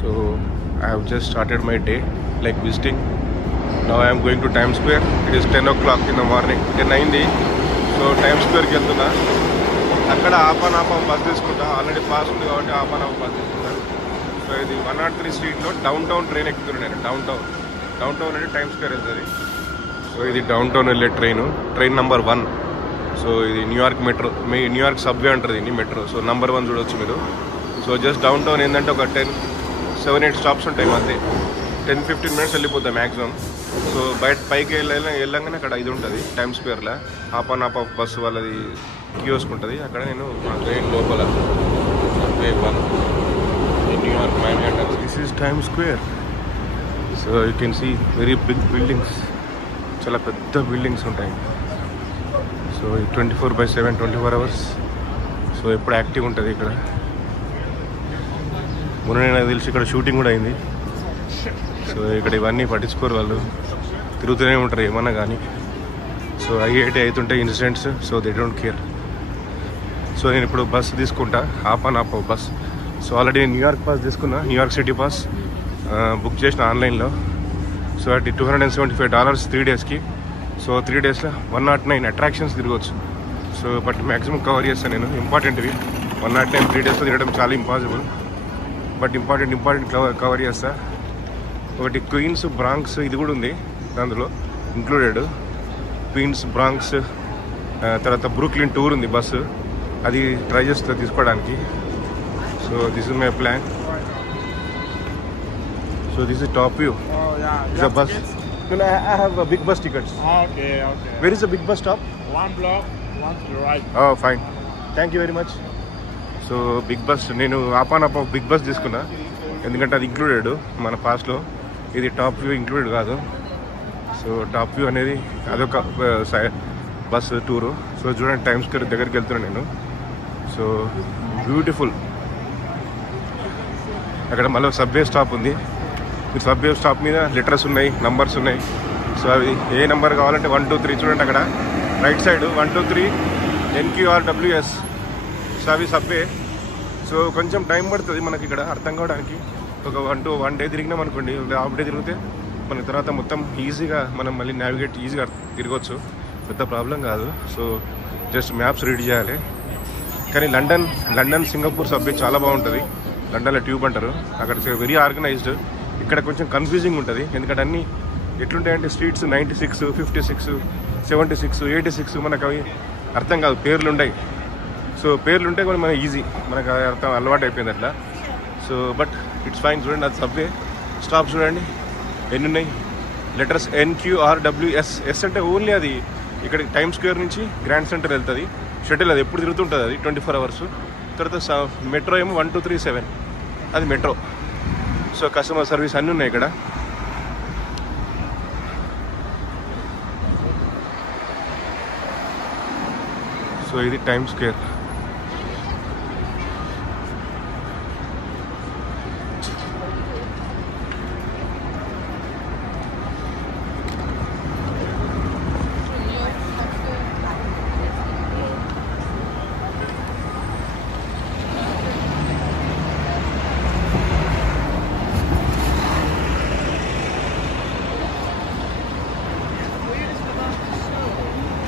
So I have just started my day like visiting. Now I am going to Times Square. It is 10 o'clock in the morning. 10 అయింది. So time స్క్వేర్కి వెళ్తున్నా. అక్కడ half and half bus తీసుకుంటా. Already pass ఉంది కాబట్టి half and half bus తీసుకుంటాను. So ఇది 103 స్ట్రీట్లో down town train ఎక్కుతున్నాను నేను. డౌన్ టౌన్ అంటే టైమ్ స్క్వేర్ వెళ్తుంది. సో ఇది డౌన్ టౌన్ వెళ్ళే ట్రైన్ నెంబర్ 1. సో ఇది న్యూయార్క్ మెట్రో, న్యూయార్క్ సబ్వే అంటారు దీన్ని, మెట్రో. సో నెంబర్ 1 చూడవచ్చు మీరు. సో జస్ట్ డౌన్ టౌన్ ఏంటంటే ఒక 7-8 స్టాప్స్ ఉంటాయి మధ్య. 10-15 మినిట్స్ వెళ్ళిపోతాయి మ్యాక్సిమం. సో పైకి వెళ్ళంగానే అక్కడ ఇది ఉంటుంది టైమ్ స్క్వేర్లో. హాఫ్ అండ్ హాఫ్ బస్సు వాళ్ళది కియోస్క్ ఉంటుంది. అక్కడ నేను మా ట్రైన్ లోపల subway 1 New York Manhattan. This is time square. So you can see very big buildings, చాలా పెద్ద బిల్డింగ్స్ ఉంటాయి. So 24/7 24 hours. సో ఎప్పుడు యాక్టివ్ ఉంటుంది ఇక్కడ. మొన్న నాకు తెలిసి ఇక్కడ షూటింగ్ కూడా అయింది. సో ఇక్కడ ఇవన్నీ పట్టించుకోరు వాళ్ళు, తిరుగుతూనే ఉంటారు ఏమన్నా కానీ. సో అవుతుంటాయి incidents. So they don't care. So నేను ఇప్పుడు బస్ తీసుకుంటా, half and half bus. So already New York pass తీసుకున్నా, న్యూయార్క్ సిటీ పాస్ బుక్ చేసిన ఆన్లైన్లో. సో అది $275 3 డేస్కి. సో 3 డేస్లో 109 అట్రాక్షన్స్ తిరగవచ్చు. సో బట్ మ్యాక్సిమం కవర్ చేస్తాను నేను ఇంపార్టెంట్వి. 109 3 డేస్లో తిరగడం చాలా ఇంపాసిబుల్. బట్ ఇంపార్టెంట్ కవర్ చేస్తా. ఒకటి క్వీన్స్ బ్రాంక్స్ ఇది కూడా ఉంది అందులో ఇంక్లూడెడ్. క్వీన్స్ బ్రాంక్స్ తర్వాత బ్రూక్లిన్ టూర్ ఉంది బస్సు, అది ట్రై చేస్తా తీసుకోవడానికి. So this is my plan. So this is top view. Is a bus. I have a big bus tickets. Okay. Where is the big bus stop? One block, one to the right. Oh, fine. Thank you very much. So big bus నేను half and half big bus తీసుకున్నా, ఎందుకంటే అది included మన పాస్లో. ఇది top view included కాదు. So top view అనేది అదొక బస్ టూరు. సో చూడండి టైమ్ స్క్వేర్ దగ్గరికి వెళ్తున్నాను నేను. So beautiful. అక్కడ మళ్ళీ సబ్వే స్టాప్ ఉంది. ఈ సబ్వే స్టాప్ మీద లెటర్స్ ఉన్నాయి, నంబర్స్ ఉన్నాయి. సో అవి ఏ నెంబర్ కావాలంటే 1 2 3 చూడండి అక్కడ రైట్ సైడ్ 1 2 3 NQRWS. సో అవి సబ్వే. సో కొంచెం టైం పడుతుంది మనకి ఇక్కడ అర్థం కావడానికి. ఒక 1 డే తిరిగినాం అనుకోండి, హాఫ్ డే తిరిగితే మన తర్వాత మొత్తం ఈజీగా మనం మళ్ళీ నావిగేట్ ఈజీగా తిరగవచ్చు, పెద్ద ప్రాబ్లం కాదు. సో జస్ట్ మ్యాప్స్ రీడ్ చేయాలి. కానీ లండన్ సింగపూర్ సబ్వే చాలా బాగుంటుంది. లండన్లో ట్యూబ్ అంటారు. అక్కడ వెరీ ఆర్గనైజ్డ్. ఇక్కడ కొంచెం కన్ఫ్యూజింగ్ ఉంటుంది, ఎందుకంటే అన్నీ ఎట్లుంటాయంటే స్ట్రీట్స్ 96 56 76 86 మనకు అవి అర్థం కాదు, పేర్లు ఉంటాయి. సో పేర్లు ఉంటే కూడా మనకి ఈజీ, మనకు అర్థం అలవాటు అయిపోయింది అట్లా. So but it's fine. చూడండి అది సబ్వే స్టాప్ చూడండి ఎన్ని ఉన్నాయి లెటర్స్. NQRWS. ఎస్ అంటే ఓన్లీ అది ఇక్కడ టైమ్ స్క్వేర్ నుంచి గ్రాండ్ సెంటర్ వెళ్తుంది షటిల్. అది ఎప్పుడు తిరుగుతుంటుంది, అది 24 అవర్స్. తర్వాత మెట్రో ఏమో 1 2 3 7 అది మెట్రో. సో కస్టమర్ సర్వీస్ అన్నీ ఉన్నాయి ఇక్కడ. సో ఇది time square.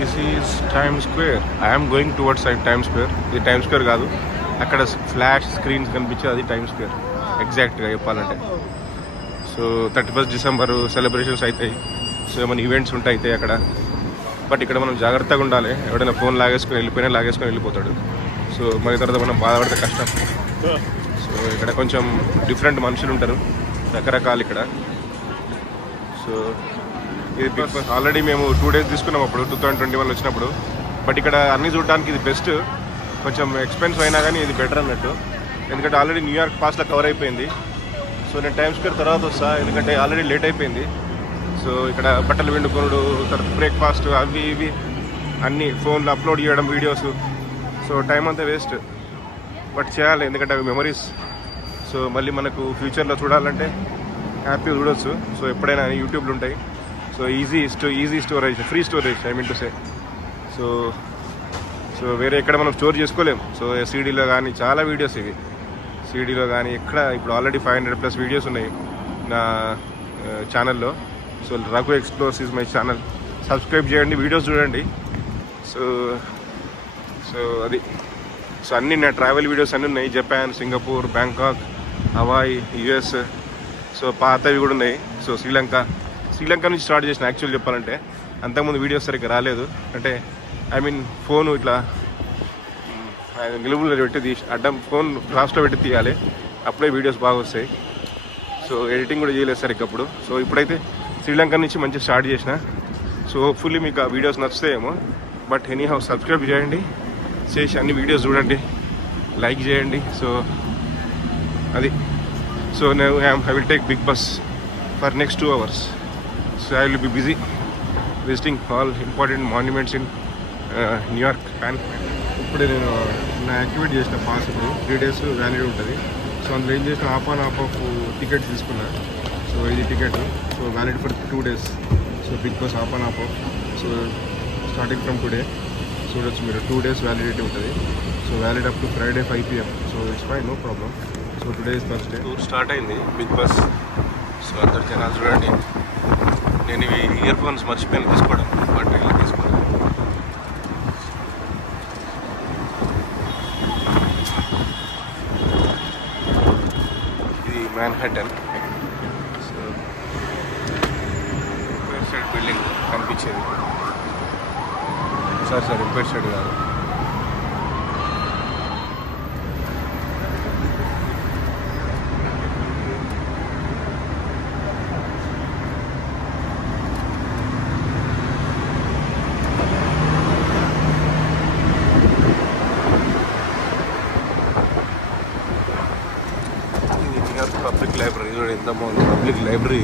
This is time square. I'm going towards time square. ఇది టైమ్ స్క్వేర్ కాదు, అక్కడ ఫ్లాష్ స్క్రీన్స్ కనిపించేది అది టైమ్ స్క్వేర్ ఎగ్జాక్ట్గా చెప్పాలంటే. సో 31 డిసెంబర్ సెలబ్రేషన్స్ అవుతాయి. సో ఏమైనా ఈవెంట్స్ ఉంటాయి అక్కడ. బట్ ఇక్కడ మనం జాగ్రత్తగా ఉండాలి. ఎవడైనా ఫోన్ లాగేసుకొని వెళ్ళిపోతాడు. సో మరి తర్వాత మనం బాధపడితే కష్టం. సో ఇక్కడ కొంచెం డిఫరెంట్ మనుషులు ఉంటారు, రకరకాలు ఇక్కడ. సో ఇది బిగ్ బస్. ఆల్రెడీ మేము 2 డేస్ తీసుకున్నాం అప్పుడు 2021 వచ్చినప్పుడు. బట్ ఇక్కడ అన్నీ చూడడానికి ఇది బెస్ట్. కొంచెం ఎక్స్పెన్సివ్ అయినా కానీ ఇది బెటర్ అన్నట్టు, ఎందుకంటే ఆల్రెడీ న్యూయార్క్ పాస్లో కవర్ అయిపోయింది. సో నేను టైమ్ స్క్వేర్ తర్వాత వస్తా, ఎందుకంటే ఆల్రెడీ లేట్ అయిపోయింది. సో ఇక్కడ బట్టలు పిండుకొనుడు, తర్వాత బ్రేక్ఫాస్ట్, అవి ఇవి అన్నీ ఫోన్లో అప్లోడ్ చేయడం వీడియోస్. సో టైం అంతా వేస్ట్, బట్ చేయాలి ఎందుకంటే అవి మెమరీస్. సో మళ్ళీ మనకు ఫ్యూచర్లో చూడాలంటే హ్యాపీగా చూడవచ్చు. సో ఎప్పుడైనా యూట్యూబ్లో ఉంటాయి. So easy storage, free storage I mean to say. So వేరే ఎక్కడ మనం స్టోర్ చేసుకోలేము. సో SCDలో కానీ చాలా వీడియోస్ ఇవి. సిడీలో కానీ ఎక్కడ ఇప్పుడు ఆల్రెడీ 500+ వీడియోస్ ఉన్నాయి నా ఛానల్లో. So Raghu explores is my channel. Subscribe చేయండి, వీడియోస్ చూడండి. సో అది అన్నీ నా ట్రావెల్ వీడియోస్ అన్నీ ఉన్నాయి. Japan, Singapore, Bangkok, Hawaii, US. So పాతవి కూడా ఉన్నాయి. సో శ్రీలంక నుంచి స్టార్ట్ చేసిన యాక్చువల్ చెప్పాలంటే. అంతకుముందు వీడియోస్ సరిగ్గా రాలేదు, అంటే ఫోను ఇట్లా నిలువులో పెట్టి అడ్డం ఫోన్ లాస్ట్లో పెట్టి తీయాలి, అప్పుడే వీడియోస్ బాగా వస్తాయి. సో ఎడిటింగ్ కూడా చేయలేదు సరిగ్గా అప్పుడు. సో ఇప్పుడైతే శ్రీలంక నుంచి మంచిగా స్టార్ట్ చేసిన. సో హోప్ఫుల్లీ మీకు ఆ వీడియోస్ నచ్చుతాయేమో. బట్ ఎనీహౌ సబ్స్క్రైబ్ చేయండి, చేసి అన్ని వీడియోస్ చూడండి, లైక్ చేయండి. సో అది. So I will take big bus for next 2 hours. So I will be busy visiting all important monuments in New York. ఇప్పుడే నేను యాక్టివేట్ చేసిన పాస్. ఇప్పుడు 3 days వ్యాలిడ్ ఉంటుంది. సో అందులో ఏం చేసిన ఆఫ్ టికెట్స్ తీసుకున్నా. సో ఇది ticket. So valid for 2 days. So big bus off. So starting from today చూడొచ్చు మీరు, 2 days వ్యాలిడిటీ ఉంటుంది. So valid up to Friday 5 PM. So it's fine, no problem. So today is Thursday. Tour start అయింది big bus. So అందరు జనాలు చూడండి. నేను ఇవి ear phones మర్చిపోయాను తీసుకోవడం, బట్ ఇలా తీసుకున్నాను. ఇది Manhattan. So empire state building కనిపించేది. సార్ ఎంపైర్ స్టేట్ కాదు, పబ్లిక్ లైబ్రరీ. చూడండి ఎంత బాగుంది పబ్లిక్ లైబ్రరీ.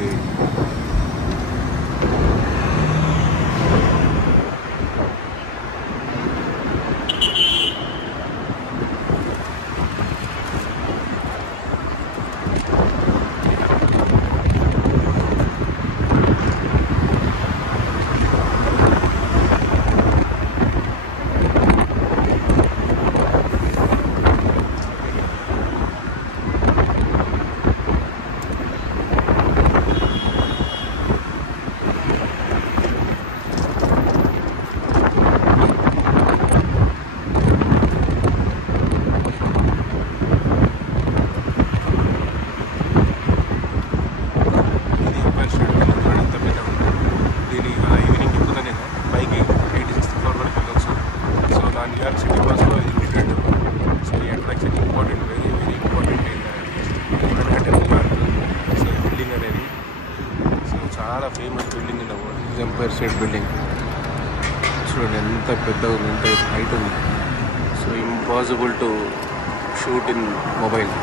చాలా famous building in the world, empire state building. చూడండి ఎంత పెద్దగా ఉంది, ఎంత హైట్ ఉంది. So impossible to shoot in mobile.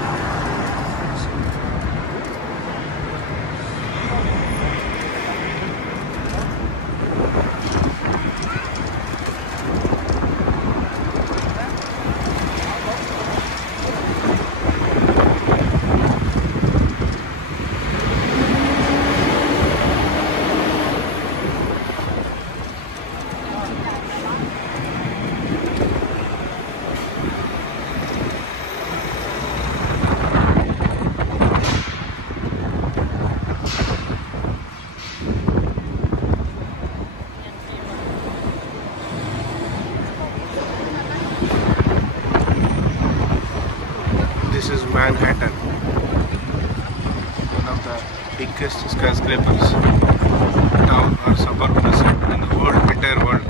This is Manhattan, one of the biggest skyscrapers, town or suburb in the world, entire world.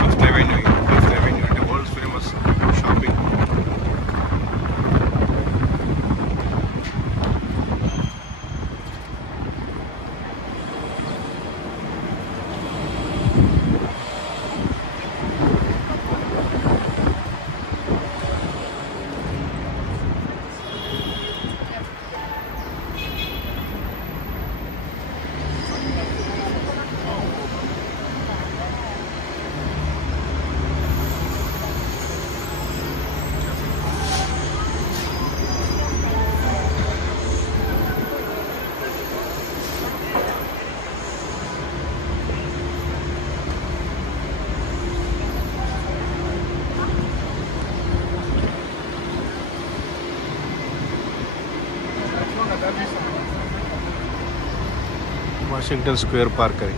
Fifth Avenue. Washington square park అది.